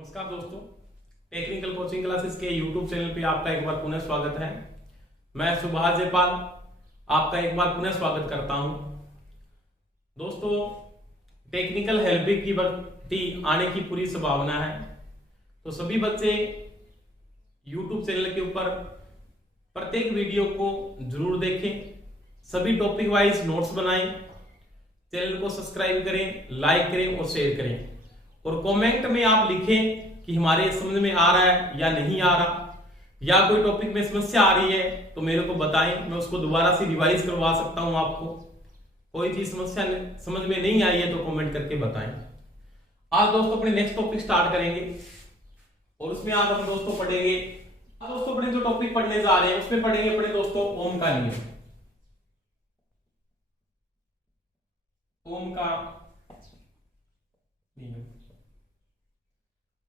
नमस्कार दोस्तों, technical coaching classes के यूट्यूब चैनल पे आपका एक बार पुनः स्वागत है। मैं सुभाष जयपाल आपका एक बार पुनः स्वागत करता हूं। दोस्तों, टेक्निकल हेल्पिंग की भर्ती आने की पूरी संभावना है, तो सभी बच्चे यूट्यूब चैनल के ऊपर प्रत्येक वीडियो को जरूर देखें, सभी टॉपिक वाइज नोट्स बनाएं, चैनल को सब्सक्राइब करें, लाइक करें और शेयर करें, और कमेंट में आप लिखें कि हमारे समझ में आ रहा है या नहीं आ रहा, या कोई टॉपिक में समस्या आ रही है तो मेरे को बताएं, मैं उसको दोबारा से रिवाइज करवा सकता हूं। आपको कोई चीज समस्या समझ में नहीं आई है तो कमेंट करके बताएं। आज दोस्तों अपने नेक्स्ट टॉपिक स्टार्ट करेंगे, और उसमें आज हम दोस्तों पढ़ेंगे, अपने जो टॉपिक पढ़ने जा रहे हैं उसमें पढ़ेंगे अपने दोस्तों ओम का नियम। ओम का नियम,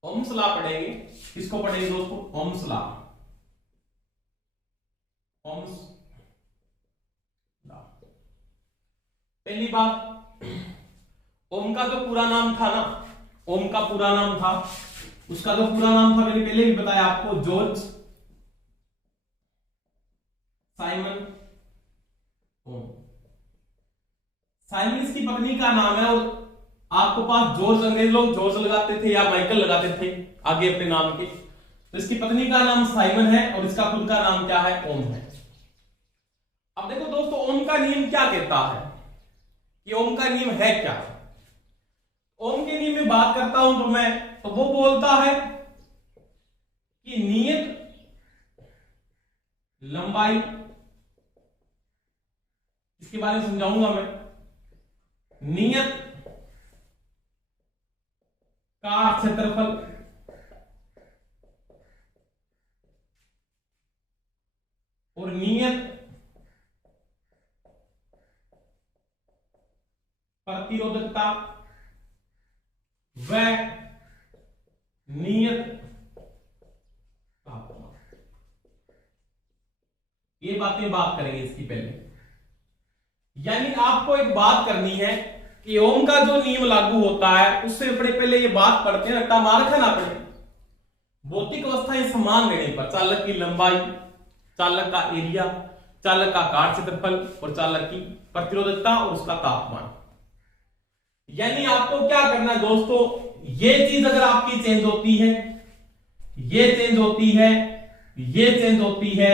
ओम्स लॉ पढ़ेंगे। किसको पढ़ेंगे दोस्तों? Ohm's law. Ohm's law. पहली बात, ओम का जो पूरा नाम था ना, ओम का पूरा नाम था, उसका जो पूरा नाम था मैंने पहले भी बताया आपको, जॉर्ज साइमन ओम। साइमन इसकी पत्नी का नाम है, और आपको पास जॉर्ज, अंग्रेज लोग जॉर्ज लगाते थे या माइकल लगाते थे आगे अपने नाम के, तो इसकी पत्नी का नाम साइमन है और इसका खुद का नाम क्या है? ओम है। अब देखो दोस्तों, ओम का नियम क्या कहता है कि ओम का नियम है क्या? ओम के नियम में बात करता हूं तो वो बोलता है कि नियत लंबाई, इसके बारे में समझाऊंगा मैं, नियत का क्षेत्रफल और नियत प्रतिरोधकता व नियत तापमान, ये बातें बात करेंगे इसकी पहले। यानी आपको एक बात करनी है कि ओम का जो नियम लागू होता है उससे पहले ये बात पढ़ते हैं, रट्टा मार रखा ना पड़े। भौतिक अवस्थाएं समान रहने पर चालक की लंबाई, चालक का एरिया, चालक का काट क्षेत्रफल और चालक की प्रतिरोधकता और उसका तापमान। यानी आपको क्या करना है दोस्तों, ये चीज अगर आपकी चेंज होती है, ये चेंज होती है, ये चेंज होती है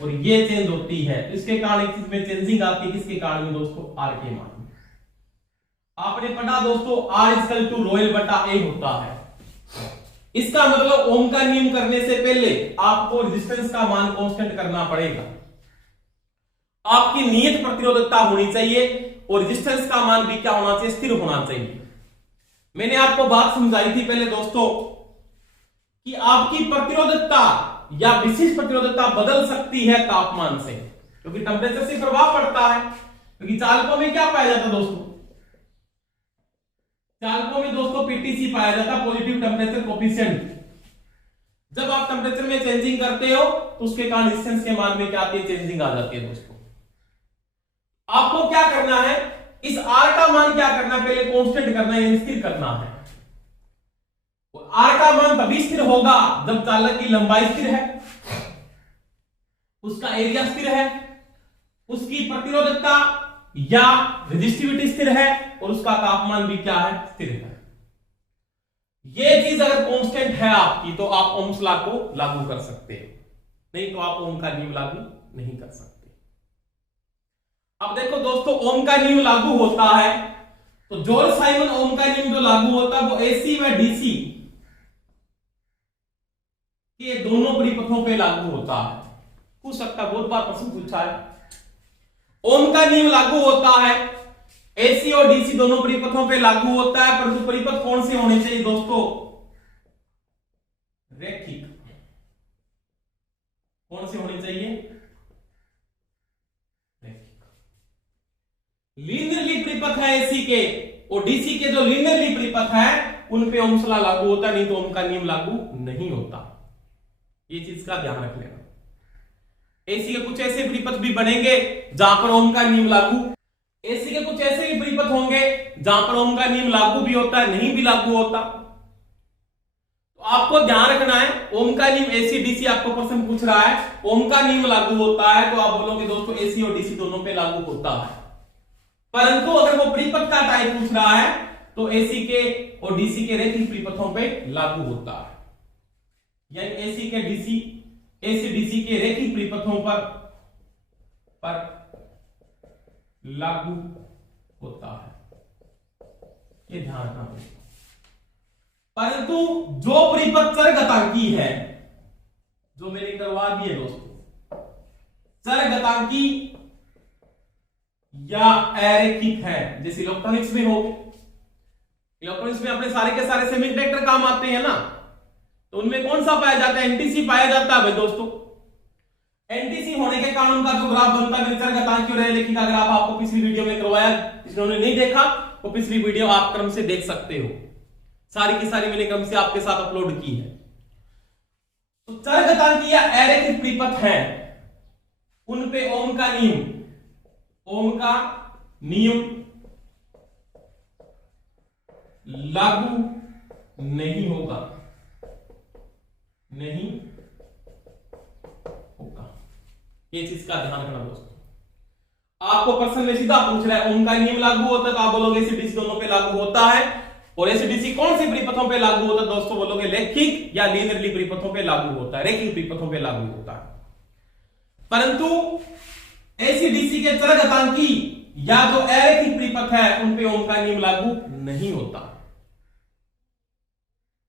और ये चेंज होती है, तो इसके कारण एक चीज में चेंजिंग आती है। किसके कारण दोस्तों? आर के मान। आपने पढ़ा दोस्तों, R इक्वल टू रोयल बटा A होता है। इसका मतलब ओम का नियम करने से पहले आपको रेजिस्टेंस का मान कांस्टेंट करना पड़ेगा। आपकी नियत प्रतिरोधकता होनी चाहिए और रेजिस्टेंस का मान भी क्या होना चाहिए? स्थिर होना चाहिए। मैंने आपको बात समझाई थी पहले दोस्तों कि आपकी प्रतिरोधकता या विशिष्ट प्रतिरोधकता बदल सकती है तापमान से, क्योंकि टेम्परेचर से प्रभाव पड़ता है। क्योंकि चालकों में क्या पाया जाता है दोस्तों? चालकों में दोस्तों पीटीसी पाया जाता है, पॉजिटिव टेम्परेचर कोफिशिएंट। जब आप टेम्परेचर में चेंजिंग करते हो तो उसके कारण रेजिस्टेंस के मान में क्या आती है? चेंजिंग आ जाती है दोस्तों। आपको क्या करना है, इस आर का मान क्या करना है? पहले कांस्टेंट करना है, यानी स्थिर करना है। आर का मान तभी स्थिर होगा जब चालक की लंबाई स्थिर है, उसका एरिया स्थिर है, उसकी प्रतिरोधकता या रेजिस्टिविटी स्थिर है और उसका तापमान भी क्या है? स्थिर है। ये चीज अगर कांस्टेंट है आपकी तो आप ओम्स लॉ को लागू कर सकते हो, नहीं तो आप ओम का नियम लागू नहीं कर सकते। अब देखो दोस्तों, ओम का नियम लागू होता है तो जॉर्ज साइमन ओम का नियम जो लागू होता है वो एसी व डीसी के दोनों परिपथों पे लागू होता है। पूछ सकता, बहुत बार प्रश्न पूछा है। ओम का नियम लागू होता है एसी और डीसी दोनों परिपथों पे लागू होता है, परंतु परिपथ कौन से होने चाहिए दोस्तों? रैखिक। कौन से होने चाहिए? रैखिक। लीनियरली परिपथ है एसी के, और डीसी के जो लीनियरली परिपथ है उन पे ओम्स लॉ लागू होता है, नहीं तो ओम का नियम लागू नहीं होता। ये चीज का ध्यान रख लेना। एसी के कुछ ऐसे परिपथ भी बनेंगे जहां पर ओम का नियम लागू, एसी के कुछ ऐसे भी परिपथ होंगे जहां पर ओम का नियम लागू भी होता है, नहीं भी लागू होता। तो आपको ध्यान रखना है, ओम का नियम एसी डीसी आपको प्रश्न पूछ रहा है, ओम का नियम लागू होता है तो आप बोलोगे दोस्तों एसी और डीसी दोनों पे लागू होता है। परंतु अगर वो परिपथ का टाइप पूछ रहा है तो एसी के और डीसी के रैखिक परिपथों पे लागू होता है, यानी एसी डीसी के रैखिक परिपथों पर लागू होता है, ये ध्यान रखना होगा। परंतु जो परिपथ चरघातांकी है, जो मैंने करवा दी है दोस्तों, चरघातांकी या अरैखिक है, जैसे इलेक्ट्रॉनिक्स में हो, इलेक्ट्रॉनिक्स में अपने सारे के सारे सेमीकंडक्टर काम आते हैं ना, तो उनमें कौन सा पाया जाता है, एनटीसी पाया जाता है भाई दोस्तों। एनटीसी होने के कारण उनका जो ग्राफ बनता है चरघातांकी और अरैखिक का ग्राफ आपको पिछली वीडियो में करवाया, जिन्होंने नहीं देखा वो पिछली वीडियो आप क्रम से देख सकते हो, सारी की सारी मैंने क्रम से आपके साथ अपलोड की है। तो चरघातांकी या अरैखिक परिपथ है, उन पे ओम का नियम लागू नहीं होगा, ये चीज का ध्यान रखना दोस्तों। आपको प्रश्न में सीधा पूछ रहा है ओम का नियम लागू होता है तो आप बोलोगे एसीडीसी दोनों पे लागू होता है, और एसीडीसी कौन से परिपथों पे लागू होता है दोस्तों, बोलोगे रैखिक या लीनियरली परिपथों पे लागू होता है, रैखिक परिपथों पे लागू होता है। परंतु एसीडीसी के चरघातांकी या जो अरैखिक परिपथ है उन पे ओम का नियम लागू नहीं होता।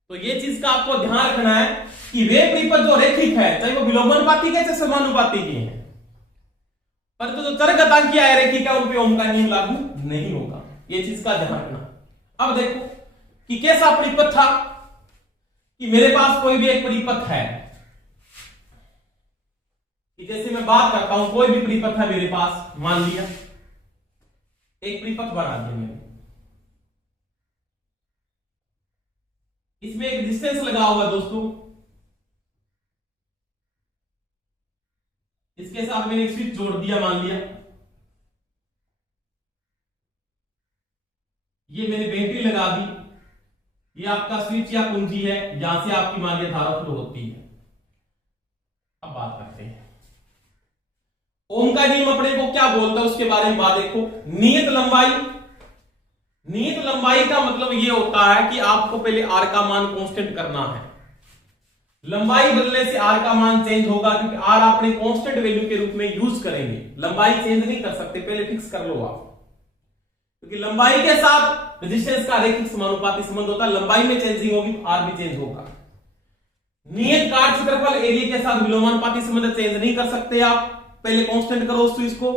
तो ये चीज का आपको ध्यान रखना है कि वे परिपथ जो रैखिक है, चाहे वो विलोमानुपाती के चाहे समानुपाती के हैं, परंतु जो चरघातांकी या अरैखिक है उन पे ओम का नियम लागू नहीं होगा, ये चीज का ध्यान रखना। अब देखो कि कैसा परिपथ था, कि मेरे पास कोई भी एक परिपथ है, कि जैसे मैं बात करता हूं कोई भी परिपथ है मेरे पास, मान लिया एक परिपथ बना दिया मैंने, इसमें एक रेजिस्टेंस लगा हुआ दोस्तों, इसके साथ मैंने एक स्विच जोड़ दिया, मान लिया ये मैंने बैटरी लगा दी, ये आपका स्विच या कुंजी है, यहां से आपकी मान लिया धारा फ्लो होती है। अब बात करते हैं ओम का नियम अपने को क्या बोलता है उसके बारे में बात देखो। नियत लंबाई का मतलब ये होता है कि आपको पहले आर का मान कांस्टेंट करना है, लंबाई बदलने से आर का मान चेंज होगा, क्योंकि आर आपने कांस्टेंट वैल्यू के रूप में यूज करेंगे, लंबाई चेंज नहीं कर सकते, पहले फिक्स कर लो आप, क्योंकि लंबाई के साथ रेजिस्टेंस का रैखिक समानुपाती संबंध होता है, लंबाई में चेंजिंग होगी तो आर भी चेंज होगा। नियत काट क्षेत्रफल एरिया के साथ विलोमानुपाती संबंध चेंज नहीं कर सकते आप, पहले कांस्टेंट करो उस चीज को।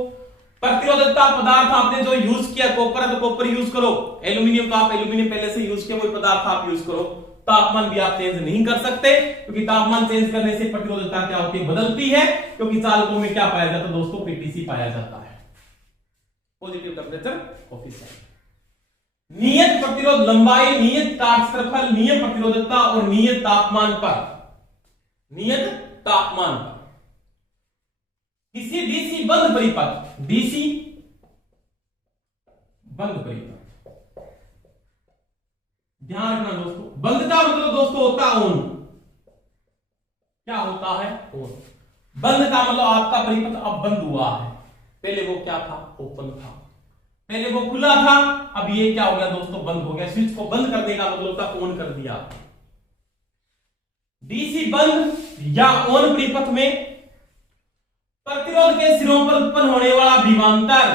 प्रतिरोधकता पदार्थ आपने जो यूज किया कॉपर है तो कॉपर यूज करो, एल्यूमिनियम का आप एल्यूमिनियम पहले से यूज किया, वही पदार्थ आप यूज करो। तापमान भी आप चेंज नहीं कर सकते, क्योंकि तापमान चेंज करने से प्रतिरोधकता क्या होती है, बदलती है, क्योंकि चालकों में क्या पाया जाता है दोस्तों, पीटीसी पाया जाता है, पॉजिटिव टेंपरेचर कोफिशिएंट। नियत प्रतिरोध लंबाई, नियत काट क्षेत्रफल, नियत प्रतिरोधकता और नियत तापमान पर किसी डीसी बंद परिपथ, डीसी बंद परिपथ, ध्यान रखना दोस्तों, बंद का मतलब दोस्तों होता है ऑन, क्या होता है ऑन, बंद का मतलब आपका परिपथ अब बंद हुआ है, पहले वो क्या था, ओपन था, पहले वो खुला था, अब ये क्या हो गया दोस्तों, बंद हो गया। स्विच को बंद करने का मतलब होता है ऑन कर दिया। डीसी बंद या ऑन परिपथ में प्रतिरोध के सिरों पर उत्पन्न होने वाला विभवांतर,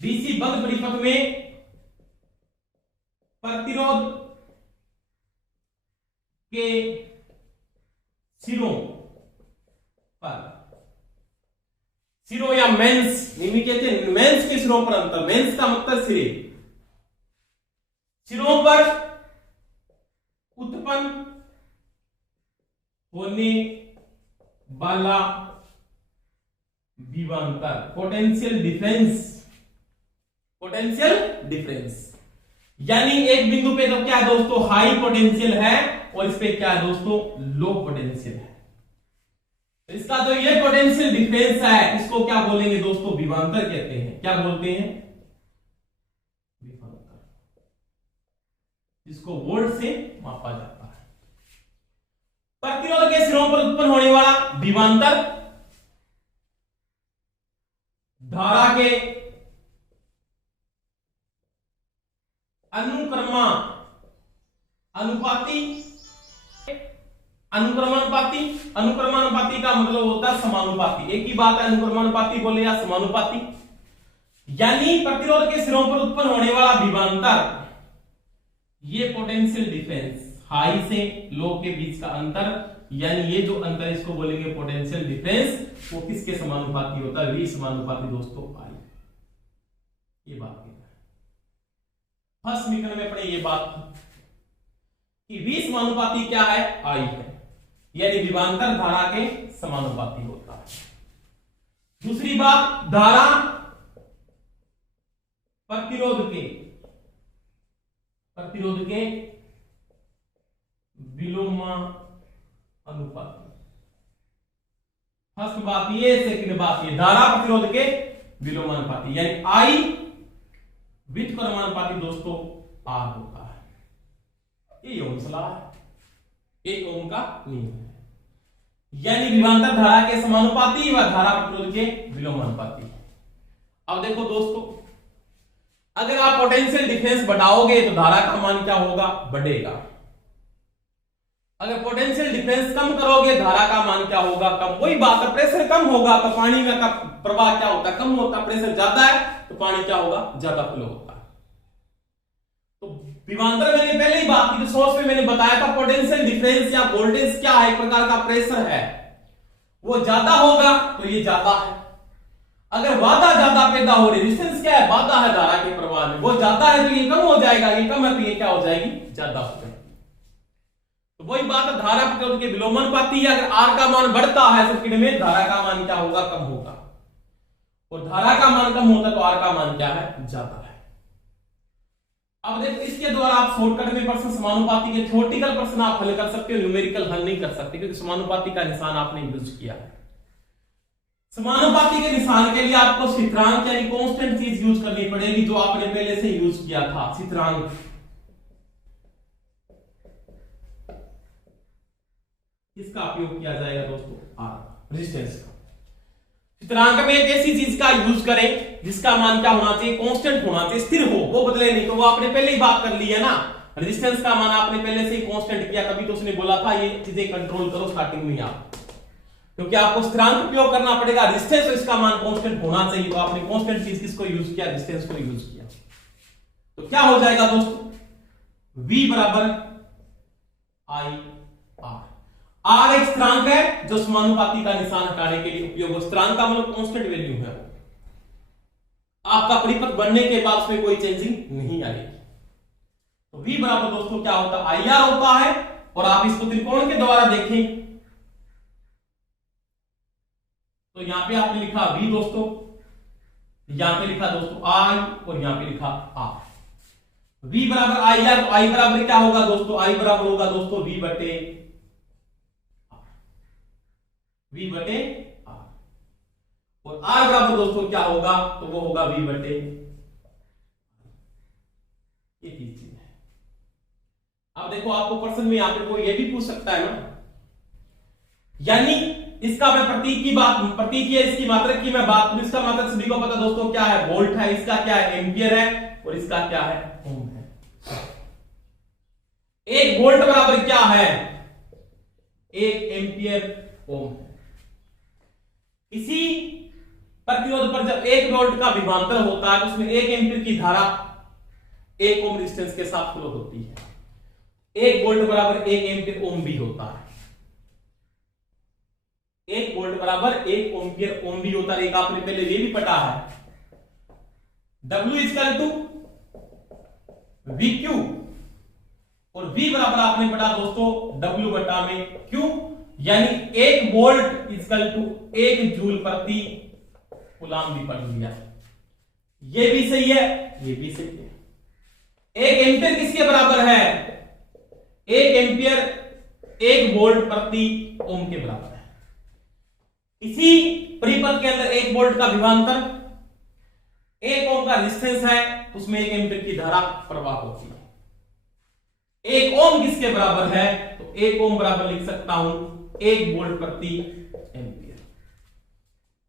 डीसी बंद परिपथ में प्रतिरोध के सिरों पर, सिरों या मेंस कहते हैं, मेंस के सिरों पर अंतर, मेंस का मतलब सिरे, सिरों पर उत्पन्न होने वाला विभवांतर, पोटेंशियल डिफरेंस, यानी एक बिंदु पे तो क्या है दोस्तों, हाई पोटेंशियल है, और इस पे क्या है दोस्तों, लो पोटेंशियल है। तो इसका जो ये पोटेंशियल डिफरेंस है, इसको क्या बोलेंगे दोस्तों, विभवांतर कहते हैं। क्या बोलते हैं, विभवांतर, जिसको वोल्ट से मापा जाता है। प्रतिरोध के सिरों पर उत्पन्न होने वाला विभवांतर धारा के अनुक्रमानुपाती अनुक्रमानुपाती का मतलब होता है समानुपाती। एक ही बात है, अनुक्रमानुपाती बोले या समानुपाती। यानी प्रतिरोध के सिरों पर उत्पन्न होने वाला विभवांतर, ये पोटेंशियल डिफरेंस, हाई से लो के बीच का अंतर, यानी ये जो अंतर इसको बोलेंगे पोटेंशियल डिफरेंस, वो किसके समानुपाती होता है? V समानुपाती दोस्तों I। ये बात है फर्स्ट समीकरण में अपने ये बात कि V समानुपाती क्या है? I है, यानी विभवांतर धारा के समानुपाती होता है। दूसरी बात, धारा प्रतिरोध के विलोमानुपाती। फर्स्ट बात ये, सेकंड बात ये, धारा प्रतिरोध के विलोमानुपाती, यानी I व्युत्क्रमानुपाती दोस्तों R होता है। ये ओम सलाह है, ये ओम का नियम है, यानी विभवांतर धारा के समानुपाती व धारा प्रतिरोध के विलोमानुपाती। अब देखो दोस्तों, अगर आप पोटेंशियल डिफरेंस बढ़ाओगे तो धारा का मान क्या होगा? बढ़ेगा। अगर पोटेंशियल डिफरेंस कम करोगे धारा का मान क्या होगा? कम। वही बात है, प्रेशर कम होगा तो पानी में का प्रवाह क्या होता है? कम होता है। प्रेशर ज्यादा है तो पानी क्या होगा? ज्यादा फ्लो होता है। तो विभवांतर मैंने पहले ही बात की, सोर्स में मैंने बताया था पोटेंशियल डिफरेंस या वोल्टेज क्या है, एक प्रकार का प्रेशर है, वो ज्यादा होगा तो ये ज्यादा है। अगर बाधा ज्यादा पैदा हो रही, रेजिस्टेंस क्या है? बाधा है धारा के प्रवाह में, वो ज्यादा है तो ये कम हो जाएगा, ये कम है तो ये क्या हो जाएगी? ज्यादा हो जाएगी। तो वही बात है, धारा प्रतिरोध के विलोमानुपाती है। अगर R का मान बढ़ता है सर्किट में, धारा का मान क्या होगा? कम होगा। और धारा का मान कम होता है तो R का मान क्या है? ज्यादा है। अब देखो, इसके द्वारा आप शॉर्टकट में प्रश्न समानुपाती के थ्योरेटिकल प्रश्न आप हल कर सकते हो, न्यूमेरिकल हल नहीं कर सकते, क्योंकि समानुपाती का निशान आपने यूज किया है। समानुपाती के निशान के लिए आपको स्थिरांक यानी कांस्टेंट चीज यूज करनी पड़ेगी, जो आपने पहले से यूज किया था। स्थिरांक, इसका उपयोग किया जाएगा दोस्तों, R, रेजिस्टेंस का। स्थिरांक में एक ऐसी चीज का यूज करें जिसका मान क्या होना चाहिए? कांस्टेंट होना चाहिए, स्थिर हो, वो बदले नहीं। तो वो आपने पहले ही बात कर ली है ना, रेजिस्टेंस का मान आपने पहले से ही कांस्टेंट किया, तभी तो उसने बोला था ये चीजें कंट्रोल करो स्टार्टिंग में आप, क्योंकि आपको स्थिरांक उपयोग करना पड़ेगा। रेजिस्टेंस, इसका मान कांस्टेंट होना चाहिए, तो आपने कांस्टेंट चीज किसको यूज किया? रेजिस्टेंस को यूज किया। तो क्या हो जाएगा दोस्तों? V बराबर I R। R एक स्थिरांक है जो समानुपाती का निशान हटाने के लिए उपयोग हो। स्थिरांक का मतलब कांस्टेंट वैल्यू है, आपका परिपथ बनने के बाद उसमें कोई चेंजिंग नहीं आएगी। तो V बराबर दोस्तों क्या होता है? IR होता है। और आप इसको त्रिकोण के द्वारा देखें तो यहां पे आपने लिखा V दोस्तों, यहां पे लिखा दोस्तों I, और यहां पे लिखा R। V बराबर IR, तो I बराबर क्या होगा दोस्तों? I बराबर होगा दोस्तों V बटे R। और R बराबर दोस्तों क्या होगा? तो वो होगा V बटे, ये चीज है। अब देखो, आपको प्रश्न में यहां पे कोई ये भी पूछ सकता है ना, यानी इसका मैं प्रतीक की बात, प्रतीक है इसकी मात्रक की मैं बात करूं, इसका मात्रक सभी को पता दोस्तों क्या है? वोल्ट है। इसका क्या है? एम्पियर है। और इसका क्या है? ओम है। एक वोल्ट बराबर क्या है? 1 एम्पियर ओम है। इसी प्रतिरोध पर जब 1 वोल्ट का विभवांतर होता है तो उसमें 1 एम्पियर की धारा 1 ओम रेजिस्टेंस के साथ फ्लो होती है। 1 वोल्ट बराबर 1 एम्पियर ओम भी होता है। 1 वोल्ट बराबर 1 एम्पियर ओम भी होता है। एक आपने पहले ये भी पढ़ा है, W इक्वल टू VQ, और V बराबर आपने पढ़ा दोस्तों W बटा में Q, यानी 1 वोल्ट इक्वल टू 1 जूल प्रति कूलम भी पढ़ लिया। ये भी सही है, ये भी सही है। 1 एम्पियर किसके बराबर है? 1 एम्पियर 1 वोल्ट प्रति ओम के बराबर है। इसी परिपथ के अंदर 1 वोल्ट का विभवांतर, 1 ओम का रेजिस्टेंस है, उसमें 1 एम्पियर की धारा प्रवाह होती है। 1 ओम किसके बराबर है? तो 1 ओम बराबर लिख सकता हूं 1 वोल्ट प्रति एम्पियर।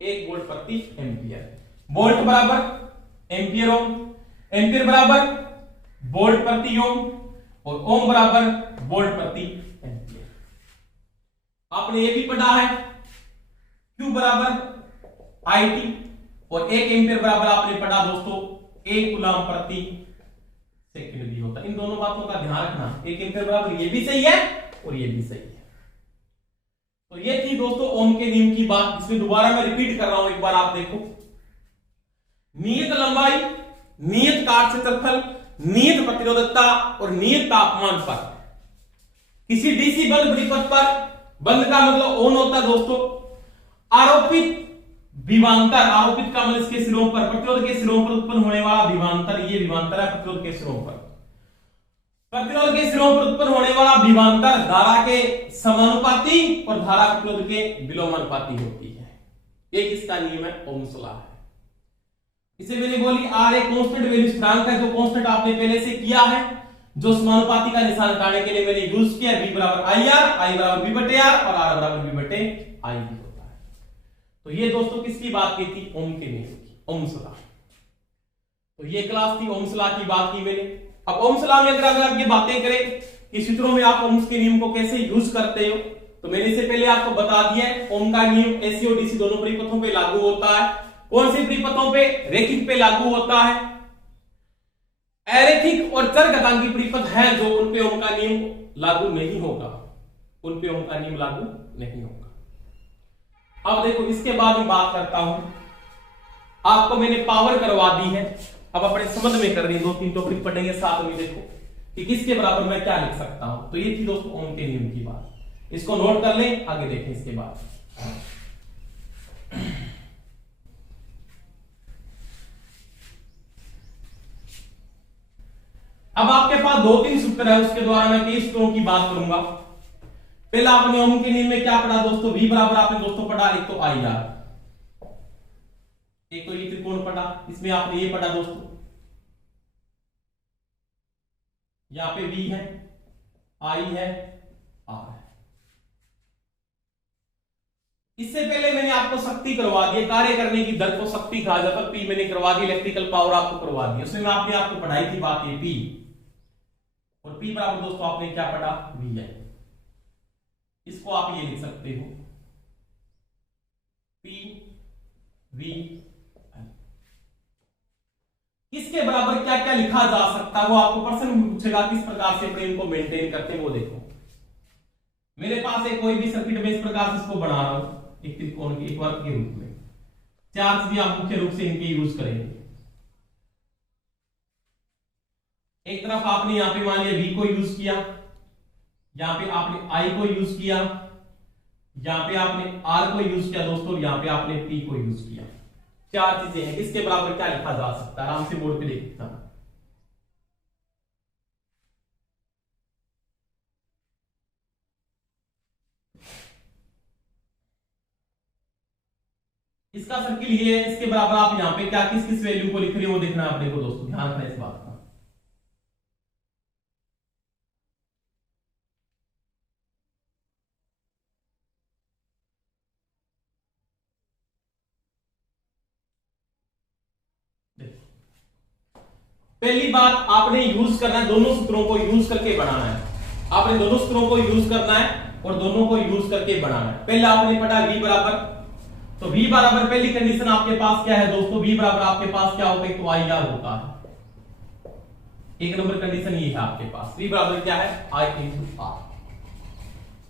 1 वोल्ट प्रति एम्पियर। वोल्ट बराबर एम्पियर ओम, एम्पियर बराबर वोल्ट प्रति ओम, और ओम बराबर वोल्ट प्रति एम्पियर। आपने ये भी पढ़ा है Q बराबर IT, और 1 एम्पियर बराबर आपने पढ़ा दोस्तों 1 कूलम प्रति सेकंड भी होता है। इन दोनों बातों का ध्यान रखना, 1 एम्पियर बराबर ये भी सही है और ये भी सही है। तो ये थी दोस्तों ओम के नियम की बात, जिसमें दोबारा मैं रिपीट कर रहा हूं, एक बार आप देखो। नियत लंबाई, नियत काट क्षेत्रफल, नियत प्रतिरोधकता और नियत तापमान पर किसी डीसी बंद परिपथ पर, बंद का मतलब ऑन होता है दोस्तों, आरोपित विभवांतर, आरोपित का मतलब इसके सिरों पर, प्रतिरोध के सिरों पर उत्पन्न होने वाला विभवांतर, ये विभवांतर है प्रतिरोध के सिरों पर। प्रतिरोध के सिरों पर उत्पन्न होने वाला विभवांतर धारा के समानुपाती और धारा प्रतिरोध के विलोमानुपाती होती है। ये किसका नियम है? ओम्स लॉ है। इसे मैंने बोली आर एक कांस्टेंट वैल्यू स्थिरांक है, जो कांस्टेंट आपने पहले से किया है, जो समानुपाती का निशान हटाने के लिए मैंने यूज किया। V बराबर आई आर, आई बराबर V बटे आर, और आर बराबर V बटे आई भी होता है। तो ये दोस्तों किसकी बात की थी? ओम के नियम की, ओम्स लॉ। तो ये क्लास थी ओम्स लॉ की बात की मैंने। अब ओम्स लॉ में अगर आप ये बातें करें कि सूत्रों में आप ओम्स के नियम को कैसे यूज करते हो, तो मैंने इससे पहले आपको बता दिया है ओम का नियम एसी और डीसी दोनों परिपथों पे लागू होता है। कौन से परिपथों पे? रेखिक पे लागू होता है। अरेखिक और चरघातांकी परिपथ है जो उन पे ओम का नियम लागू नहीं होगा, उन पे ओम का नियम लागू नहीं होगा। अब देखो इसके बाद मैं बात करता हूं, आपको मैंने पावर करवा दी है, अब अपने समझ में कर रही 2-3 टॉपिक पढ़ेंगे साथ में, देखो कि किसके बराबर मैं क्या लिख सकता हूं। तो ये थी दोस्तों ओम के नियम की बात, इसको नोट कर लें, आगे देखें इसके बाद। अब आपके पास 2-3 सूत्र है, उसके द्वारा मैं कई सूत्रों की बात करूंगा। पहला आपने ओम के नियम में क्या पढ़ा दोस्तों? V बराबर आपने दोस्तों पढ़ा एक तो आई आर, एक तो ये त्रिकोण पढ़ा, इसमें आपने ये पढ़ा दोस्तों, यहां पे V है, I है, R है। इससे पहले मैंने आपको शक्ति करवा दी, कार्य करने की दर को शक्ति कहा जाता है, P मैंने करवा दी, इलेक्ट्रिकल पावर आपको करवा दी। उसमें आपने आपको पढ़ाई थी बात ये P, और P बराबर दोस्तों आपने क्या पढ़ा? V है। इसको आप ये लिख सकते हो P V I। किसके बराबर क्या क्या लिखा जा सकता है वो आपको प्रश्न पूछेगा, किस प्रकार से अपने इनको मेंटेन करते हैं वो देखो। मेरे पास एक कोई भी सर्किट में इस प्रकार से इसको बना रहा हूं, एक त्रिकोण के एक वर्ग के रूप में। 4 चीजें आप मुख्य रूप से इनके यूज करेंगे। एक तरफ आपने यहां पे मान लिया V को यूज किया, यहां पे आपने I को यूज किया, यहां पे आपने R को यूज किया दोस्तों, यहां पे आपने P को यूज किया। 4 चीजें हैं, इसके बराबर क्या लिखा जा सकता है? आराम से बोर्ड पे देखता हूं। इसका सर्किल ये है, इसके बराबर आप यहां पे क्या किस किस वैल्यू को लिख रहे हो वो देखना है अपने को दोस्तों, ध्यान रखना इस बात का। पहली बात आपने यूज करना है, दोनों सूत्रों को यूज करके बनाना है। आपने दोनों सूत्रों को यूज करना है और दोनों को यूज करके बनाना है। पहला आपने पढ़ा V बराबर, तो V बराबर पहली कंडीशन आपके पास क्या है दोस्तों? V बराबर आपके पास क्या होता है? तो आई आर होता है। एक नंबर कंडीशन ये है आपके पास, V बराबर क्या है? I into R.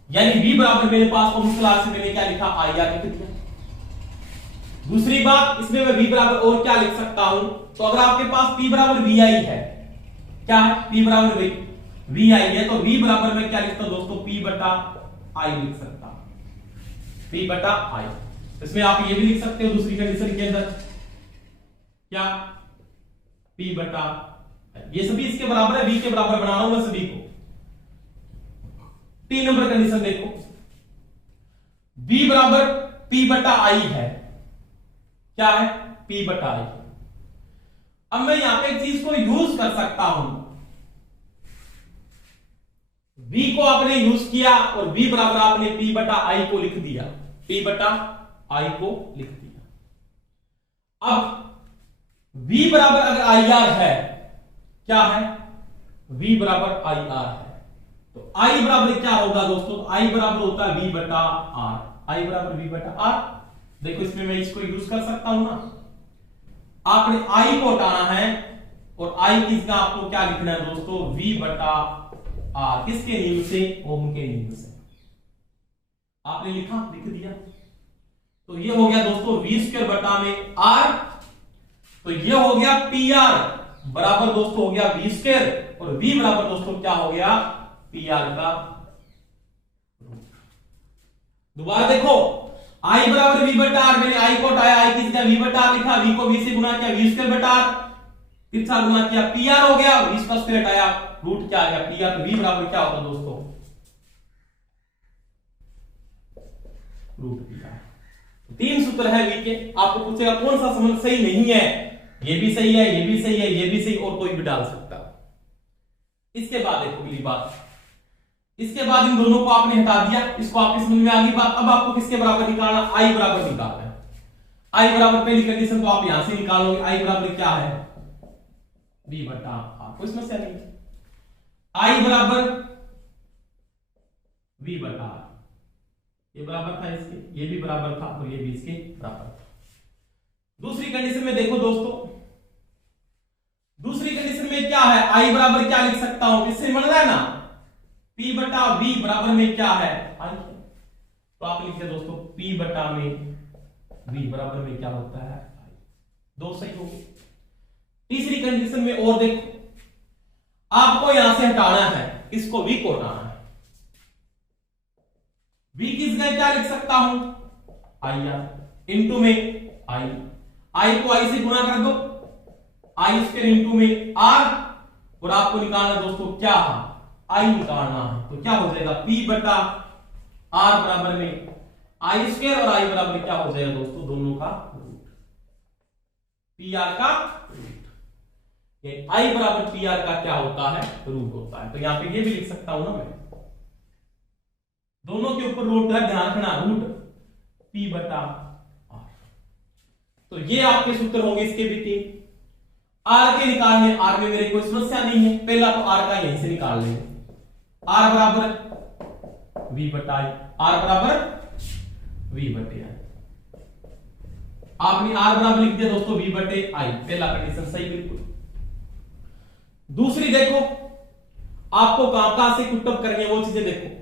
यानी V बराबर मेरे पास ओम्स लॉ से मैंने क्या लिखा? आई आर लिख दिया। दूसरी बात, इसमें मैं V बराबर और क्या लिख सकता हूं? तो अगर आपके पास P बराबर VI है, क्या है? P बराबर VI है, तो V बराबर मैं क्या लिखता हूं दोस्तों? P बटा I लिख सकता हूं, P बटा I। इसमें आप ये भी लिख सकते हो दूसरी कंडीशन के अंदर क्या? P बटा I। ये सभी इसके बराबर है, V के बराबर बना रहा हूं मैं सभी को। 3 नंबर कंडीशन देखो, V बराबर P बटा I है, क्या है? P बटा I। अब मैं यहां पे एक चीज को यूज कर सकता हूं, v को आपने यूज किया और v बराबर आपने p बटा i को लिख दिया, p बटा i को लिख दिया। अब v बराबर अगर IR है, क्या है, v बराबर IR है, तो I बराबर क्या होगा दोस्तों, I बराबर होता है v बटा r, I बराबर v बटा r। देखो इसमें मैं इसको यूज कर सकता हूं ना, आपने I को हटाना है और I किसका आपको क्या लिखना है दोस्तों, v बटा r, किसके नियम से, ओम के नियम से। आपने लिखा, लिख दिया, तो ये हो गया दोस्तों v स्क्वायर बटा में r, तो ये हो गया PR बराबर दोस्तों हो गया v स्क्वायर, और v बराबर दोस्तों क्या हो गया, PR का। दोबारा देखो, I बराबर v बटा r, मैंने I को हटाया, I किसका v बटा r लिखा, v को v से गुना किया, v स्क्वायर बटा r, किसका गुना किया, PR हो गया, v का स्क्वायर हटाया, रूट क्या आ गया, PR। तो v बराबर क्या होगा दोस्तों, रूट PR। तीन सूत्र है v के, आपको पूछेगा कौन सा संबंध सही नहीं है, ये भी सही है, ये भी सही है, ये भी सही, और कोई भी डाल सकता। इसके बाद देखो अगली बात, इसके बाद इन दोनों को आपने हटा दिया, इसको आपके समझ में आ गई बात। अब आपको किसके बराबर निकालना, I बराबर निकालना है। I बराबर पहली कंडीशन तो आप यहां से निकालोगे, I बराबर क्या है, v बटा r, कोई समस्या नहीं। I बराबर v बटा r, ये बराबर था इसके, ये भी बराबर था, और ये भी इसके बराबर था। दूसरी कंडीशन में देखो दोस्तों, दूसरी कंडीशन में क्या है, I बराबर क्या लिख सकता हूं, इससे मिल रहा है ना, P बटा V बराबर में क्या है, I, तो आप लिखते दोस्तों P बटा में V बराबर में क्या होता है, I। दो सही हो गए। तीसरी कंडीशन में और देखो, आपको यहां से हटाना है, इसको V को हटाना है, V किस गए क्या लिख सकता हूं, IR इंटू में I को I से गुणा कर दो, I स्क्वायर इंटू में R, और आपको निकालना दोस्तों क्या, I निकालना है, तो क्या हो जाएगा, P बटा R बराबर में I स्क्वायर, और I बराबर क्या हो जाएगा दोस्तों, दोनों का रूट, PR का रूट। ये I बराबर PR का क्या होता है, रूट होता है। तो यहां पे ये भी लिख सकता हूं ना मैं, दोनों के ऊपर रूट है, ध्यान रखना, रूट P बटा R। तो ये आपके सूत्र होंगे, इसके भी तीन। R के निकालने, R में मेरे कोई समस्या नहीं है, पहला तो R का यहीं से निकाल लेंगे, R बराबर V बटा I, R बराबर V बटे I। आपने R बराबर लिख दिया दोस्तों V बटे I, पहला कंडीशन सही बिल्कुल। दूसरी देखो, आपको कहां से कुटअप करनी है वो चीजें देखो।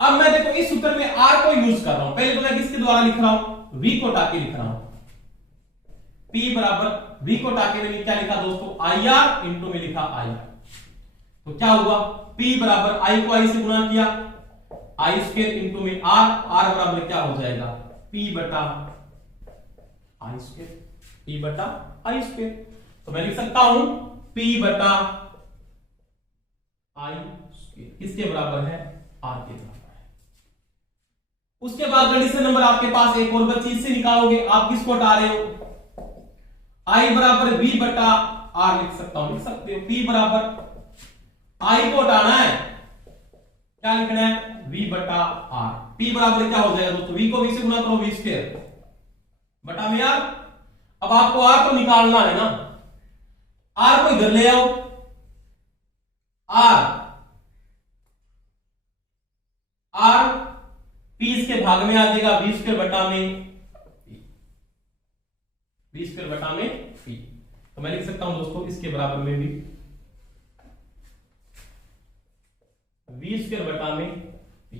अब मैं देखो इस सूत्र में R को यूज कर रहा हूं, पहले तो मैं किसके द्वारा लिख रहा हूं, V को हटा के लिख रहा हूं, P बराबर V को हटा के मैंने क्या लिखा दोस्तों, IR इंटू में लिखा IR, तो क्या हुआ, P बराबर I को I से गुणा किया, I स्क्वायर इंटू में R बराबर क्या हो जाएगा, P बटा I स्क्वायर, P बटा I स्क्वायर। तो मैं लिख सकता हूं P बटा I स्क्वायर किसके बराबर है, R के बराबर है। उसके बाद कंडीशन नंबर आपके पास एक और बची, इससे निकालोगे, आप किसको हटा रहे हो, I बराबर V बटा R लिख सकता हूं, लिख सकते हो। P बराबर I को हटाना है, क्या लिखना है, V बटा R। P बराबर क्या हो जाएगा दोस्तों, V को V से गुणा करो, V स्क्वायर बटा में R। अब आपको R को निकालना है ना, R को इधर ले आओ, R P इसके भाग में आ जाएगा, V स्क्वायर बटा में V स्क्वायर बटा में P। तो मैं लिख सकता हूं दोस्तों इसके बराबर में भी V स्क्वायर बटा में P।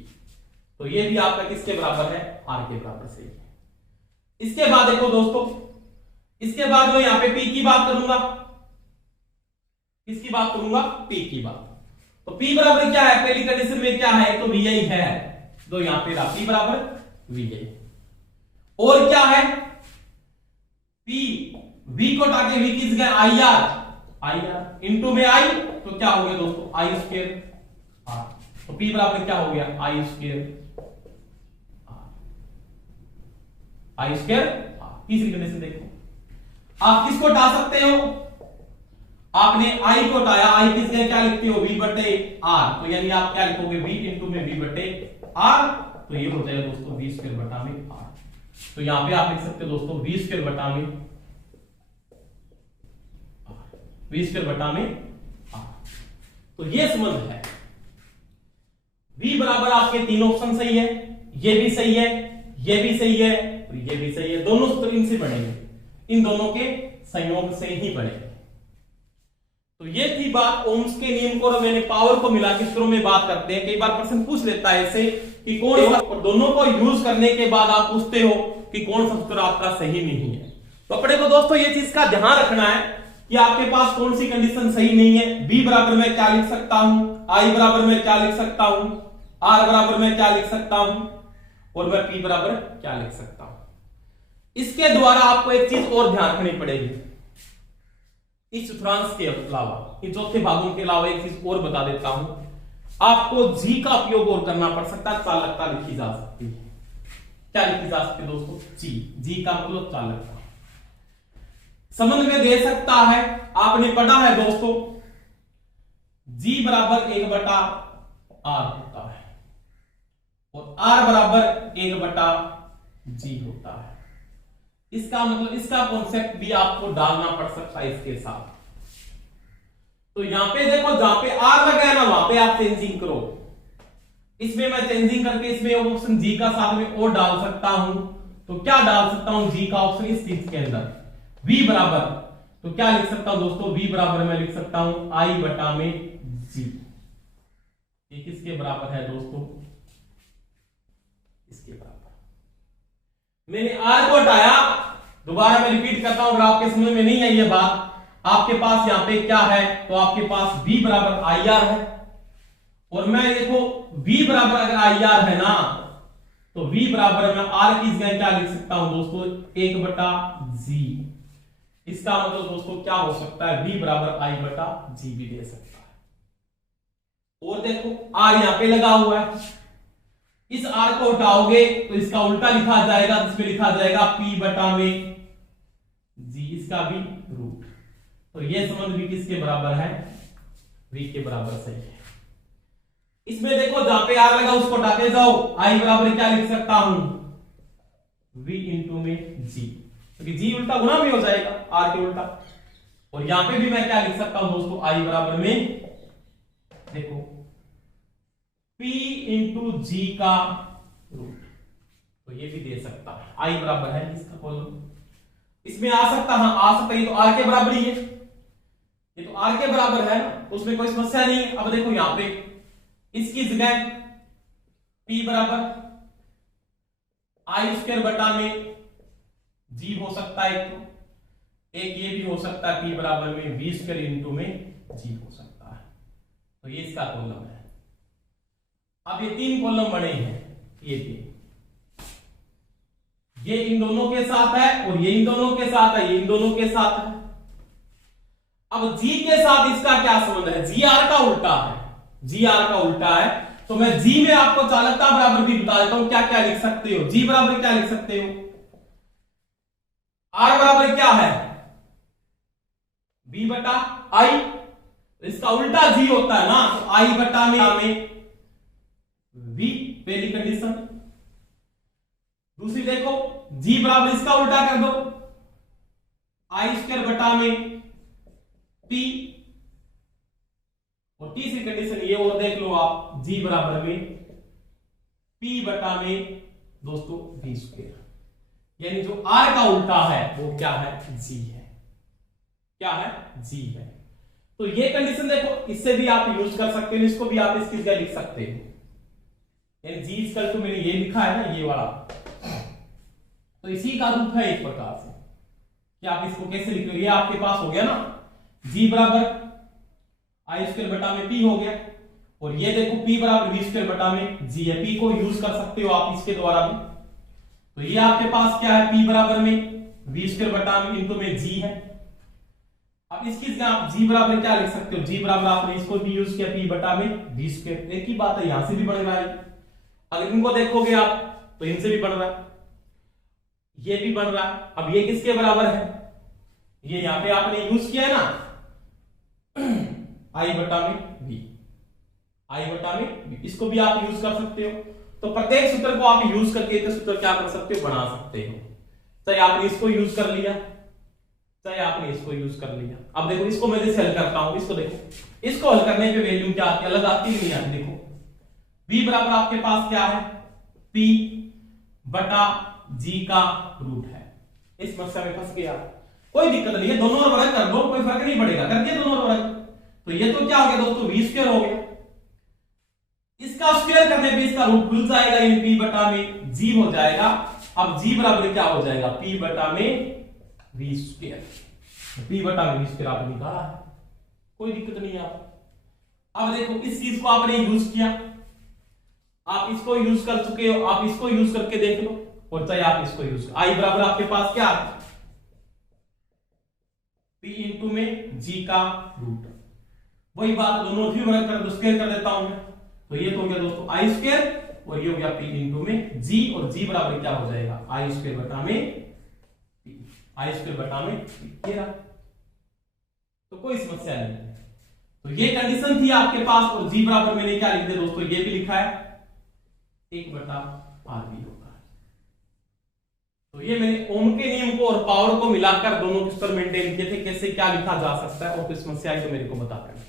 तो ये भी आपका किसके बराबर है, R के बराबर सही है। इसके बाद देखो दोस्तों, इसके बाद मैं यहां पे P की बात करूंगा, किसकी बात करूंगा, P की बात। तो P बराबर क्या है, पहली कंडीशन में क्या है, तो VI है, तो यहां पे P बराबर VI। और क्या है, P V को हटा के V किस गए, IR इंटू में I, तो क्या हो गया दोस्तों I स्क्वायर R। तो P बराबर क्या हो गया, I स्क्वायर R। तीसरी कंडीशन देखो, आप किसको हटा सकते हो, आपने आई को हटाया, आई किस जगह क्या लिखते हो, v बटे r, तो यानी आप क्या लिखोगे v इंटू में v बटे r, तो ये हो जाएगा दोस्तों v स्क्वायर बटा में r। तो यहां पे आप लिख सकते हो दोस्तों v स्क्वायर बटा में v स्क्वायर बटा में r। तो ये संबंध है, v बराबर आपके तीन ऑप्शन सही है, ये भी सही है, ये भी सही है और ये भी सही है, दोनों सूत्र इनसे बनेंगे, इन दोनों के संयोग से ही बनेंगे। तो ये थी बात ओम्स के नियम को, और मैंने पावर को मिला के सूत्रों में बात करते हैं। कई बार प्रश्न पूछ लेता है ऐसे कि कौन सा, और दोनों को यूज करने के बाद आप पूछते हो कि कौन सा सूत्र आपका सही नहीं है। तो अपने को दोस्तों ये चीज का ध्यान रखना है कि आपके पास कौन सी कंडीशन सही नहीं है। b बराबर मैं क्या लिख सकता हूं, i बराबर मैं क्या लिख सकता हूं, r बराबर मैं क्या लिख सकता हूं, और मैं p बराबर क्या लिख सकता हूं। इसके द्वारा आपको एक चीज और ध्यान रखनी पड़ेगी, इस सूत्रांश के अलावा, इन चौथे भागों के अलावा एक चीज और बता देता हूं, आपको जी का उपयोग और करना पड़ सकता है, चालकता लिखी जा सकती है। क्या लिखी जा सकती है दोस्तों, जी का मतलब चालकता। संबंध में दे सकता है, आपने पढ़ा है दोस्तों, जी बराबर 1 बटा r होता है और r बराबर 1 बटा जी होता है। इसका मतलब, इसका कॉन्सेप्ट भी आपको डालना पड़ सकता है इसके साथ। तो यहां पे देखो, जहां पे r लगा है ना, वहां पे आप चेंजिंग करो। इसमें मैं चेंजिंग करके इसमें ऑप्शन जी का साथ में और डाल सकता हूं। तो क्या डाल सकता हूं, जी का ऑप्शन इस चीज के अंदर, v बराबर, तो क्या लिख सकता हूं दोस्तों, v बराबर मैं लिख सकता हूं i बटा में g। ये किसके बराबर है दोस्तों, इसके बराबर। मैंने r को हटाया, दोबारा मैं रिपीट करता हूं, अगर आपके समझ में नहीं आई ये बात, आपके पास यहां पे क्या है, तो आपके पास v बराबर ir है, और मैं देखो v बराबर अगर ir है ना, तो v बराबर मैं r की जगह क्या लिख सकता हूं दोस्तों, 1 बटा g। इसका मतलब दोस्तों क्या हो सकता है, v बराबर i बटा g भी दे सकता है। और देखो r यहां पे लगा हुआ है, इस r को हटाओगे तो इसका उल्टा लिखा जाएगा, इसमें लिखा जाएगा p बटा में g, इसका भी रूट। तो ये संबंध भी किसके बराबर है, v के बराबर सही है। इसमें देखो जहां पे r लगा उसको हटाते जाओ, i बराबर क्या लिख सकता हूं, v इंटू में g, क्योंकि g उल्टा गुना भी हो जाएगा r के उल्टा। और यहां पे भी मैं क्या लिख सकता हूं दोस्तों, i बराबर में देखो p इंटू जी का रूट, तो ये भी दे सकता है, i बराबर है इसका कॉलम। इसमें आ सकता, हाँ आ सकता है, ये तो r के बराबर ही है, ये तो r के बराबर है ना, उसमें कोई समस्या नहीं है। अब देखो यहां पे इसकी जगह p बराबर i स्क्वायर बटा में g हो सकता है, एक ये भी हो सकता है p बराबर में v स्क्वायर इंटू में g हो सकता है। तो ये इसका कॉलम है। अब ये 3 कॉलम बने हैं, ये 3, ये इन दोनों के साथ है और ये इन दोनों के साथ है, ये इन दोनों के साथ है। अब g के साथ इसका क्या संबंध है, जी आर का उल्टा है, जी आर का उल्टा है। तो मैं g में आपको चालकता बराबर भी बता देता हूं, क्या क्या लिख सकते हो, g बराबर क्या लिख सकते हो, r बराबर क्या है, b बटा i, इसका उल्टा g होता है ना, तो i बटा में v, पहली कंडीशन। दूसरी देखो, g बराबर इसका उल्टा कर दो, i स्क्वायर बटा में p, और तीसरी कंडीशन ये और देख लो आप, g बराबर में p बटा में दोस्तों v स्क्वायर, यानी जो r का उल्टा है वो क्या है, g है। क्या है, g है। तो ये कंडीशन देखो, इससे भी आप यूज कर सकते हो, इसको भी आप इसकी जगह लिख सकते हो, यानी g इक्वल टू मैंने ये लिखा है ना, ये वाला, तो इसी का रूप है एक प्रकार से कि आप इसको कैसे लिख लो। ये आपके पास हो गया ना, g बराबर i स्क्वायर बटा में p हो गया, और ये देखो p बराबर v स्क्वायर बटा में g है, p को यूज कर सकते हो आप इसके द्वारा भी। तो ये आपके पास क्या है, p बराबर में v स्क्वायर बटा में इंटू में g है। अब इसकी जगह आप g बराबर क्या लिख सकते हो, g बराबर आपने इसको भी यूज किया p बटा में v स्क्वायर, एक ही बात है, यहां से भी बन रहा है। अगर इनको देखोगे आप तो इनसे भी बन रहा है, ये भी बन रहा है। अब ये किसके बराबर है, ये यहां पे आपने यूज किया है ना, आई बटा में v, आई बटा में v। इसको भी आप यूज कर सकते हो। तो प्रत्येक सूत्र को आप यूज करके एक सूत्र क्या कर सकते हो, बना सकते हो। चाहे आपने इसको यूज कर लिया, चाहे आपने इसको यूज कर लिया। अब देखो इसको मैं जैसे हल करता हूं, इसको देखो, इसको हल करने पे वैल्यू क्या आती है, अलग आती है नहीं आती। देखो v बराबर आपके पास क्या है, p बटा g का रूट है। इस समस्या में फंस गया, कोई दिक्कत नहीं है, दोनों वर्ग कर दो, कोई फर्क नहीं पड़ेगा, कर दिया दोनों वर्ग। तो ये तो क्या हो गया दोस्तों, v स्क्वायर हो गया। इसका स्क्वायर करने पे इसका रूट खुल जाएगा, यानी p बटा में g हो जाएगा। अब g बराबर क्या हो जाएगा, p बटा में v स्क्वायर, p बटा में v स्क्वायर आपने निकाला है, कोई दिक्कत नहीं है। अब देखो इस चीज को आपने यूज किया, आप इसको यूज कर चुके हो, आप इसको यूज करके देख लो, और चाहे आप इसको यूज, आई बराबर आपके पास क्या है, p इंटू में g का रूट। वही बात दोनों भी वर्ग कर दो, स्क्वायर कर देता हूं मैं। तो ये तो हो गया दोस्तों आई स्क्वायर, और ये हो गया p इंटू में g, और g बराबर क्या हो जाएगा, आई स्क्वायर बटा में p, आई स्क्वायर बटा में p। ये रहा, तो कोई समस्या नहीं है। तो ये कंडीशन थी आपके पास, और g बराबर मैंने क्या लिख दिया दोस्तों, ये भी लिखा है 1 बटा RB होता है। तो ये मैंने ओम के नियम को और पावर को मिलाकर दोनों के स्तर मेंटेन किए थे, कैसे क्या लिखा जा सकता है, और कोई समस्या है तो मेरे को बता देना।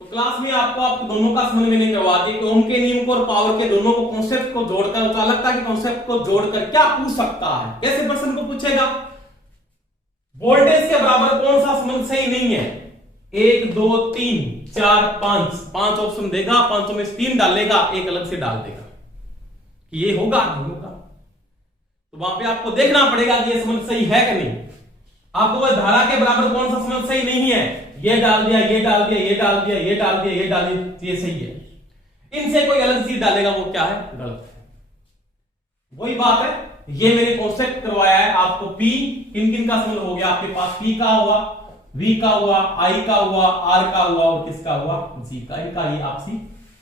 तो क्लास में आपको दोनों का समझ मैंने करवा दिया कि ओम के नियम को और पावर के दोनों को कॉन्सेप्ट को जोड़कर, तो लगता है कि कॉन्सेप्ट को जोड़कर क्या पूछ सकता है, कैसे प्रश्न को पूछेगा, वोल्टेज के बराबर कौन सा संबंध सही नहीं है, 1 2 3 4 5 ऑप्शन देगा, पांचों में 3 डालेगा, एक अलग से डाल देगा कि ये होगा नहीं होगा। तो वहां पे आपको देखना पड़ेगा कि ये संबंध सही है कि नहीं। आपको वह धारा के बराबर कौन सा संबंध सही नहीं है, ये डाल दिया, ये डाल दिया, ये डाल दिया, ये डाल दिया, ये डाल दिया, ये सही है। इनसे कोई अलग चीज डालेगा वो क्या है, गलत है। वही बात है, ये मैंने कॉन्सेप्ट करवाया है आपको। p किन किन का संबंध हो गया आपके पास, p का हुआ, v का हुआ, i का हुआ, r का हुआ, और किसका हुआ, g का। इनका ये आपसी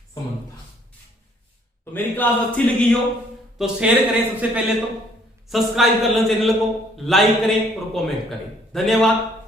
संबंध था। तो मेरी क्लास अच्छी लगी हो तो शेयर करें, सबसे पहले तो सब्सक्राइब कर लें चैनल को, लाइक करें और कमेंट करें। धन्यवाद।